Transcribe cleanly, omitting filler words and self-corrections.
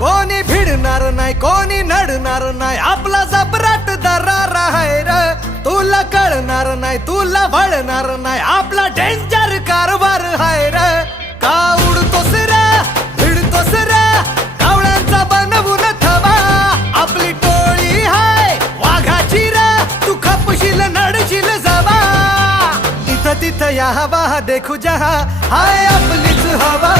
कोणी भिडणार नाही कोणी नडणार नाही आपला जबराट दरार आहे र तुला कळणार नाही तुला वळणार नाही आपला डेंजर कारभार आहे र का उडतोस रे भिडतोस रे कावळ्यांचा बनवून थवा आपली टोळी हाय वाघाची रे तू खपशील नडशील जवा इथं तिथं या हवा देखू जहा हाय आपलीच हवा